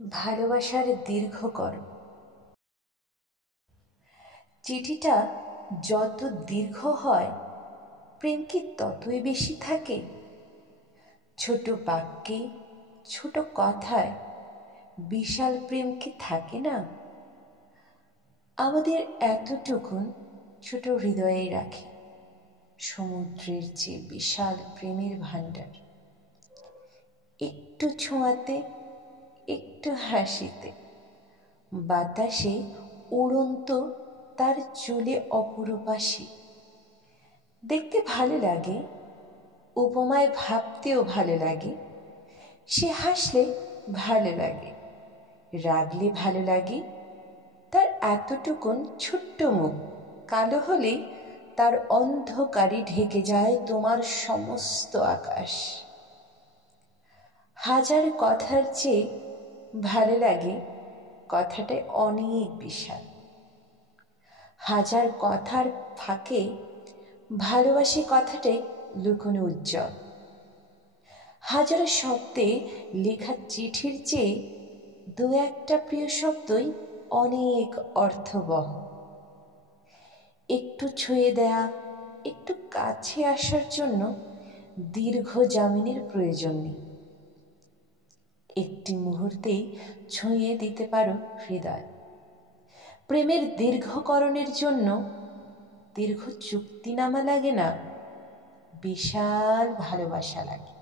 ভালোবাসার দীর্ঘকরণ। চিঠিটা যত দীর্ঘ হয় প্রেম কি ততই বেশি থাকে। ছোট বাক্যে, ছোট কথায় বিশাল প্রেম কি থাকে না? আমাদের এতটুকুন ছোট হৃদয়ে রাখে সমুদ্রের চেয়ে বিশাল প্রেমের ভাণ্ডার। একটু ছোঁয়াতে, একটু হাসিতে, বাতাসে উড়ন্ত তার চুলে অপরূপাসী। দেখতে ভালো লাগে, উপমায় ভাবতেও ভালো লাগে। সে হাসলে ভালো লাগে, রাগলে ভালো লাগে। তার এতটুকুন ছোট্ট মুখ কালো হলেই তার অন্ধকারে ঢেকে যায় তোমার সমস্ত আকাশ। হাজার কথার চেয়ে ভালো লাগে কথাটাই অনেক বিশাল। হাজার কথার ফাঁকে ভালোবাসি কথাটাই লুকোনো উজ্জ্বল। হাজার শব্দে লেখা চিঠির চেয়ে দু একটা প্রিয় শব্দই অনেক অর্থবহ। একটু ছুঁয়ে দেয়া, একটু কাছে আসার জন্য দীর্ঘ জামিনের প্রয়োজন নেই। একটি মুহূর্তেই ছুঁয়ে দিতে পারো হৃদয়। প্রেমের দীর্ঘকরণের জন্য দীর্ঘ চুক্তিনামা লাগে না, বিশাল ভালোবাসা লাগে।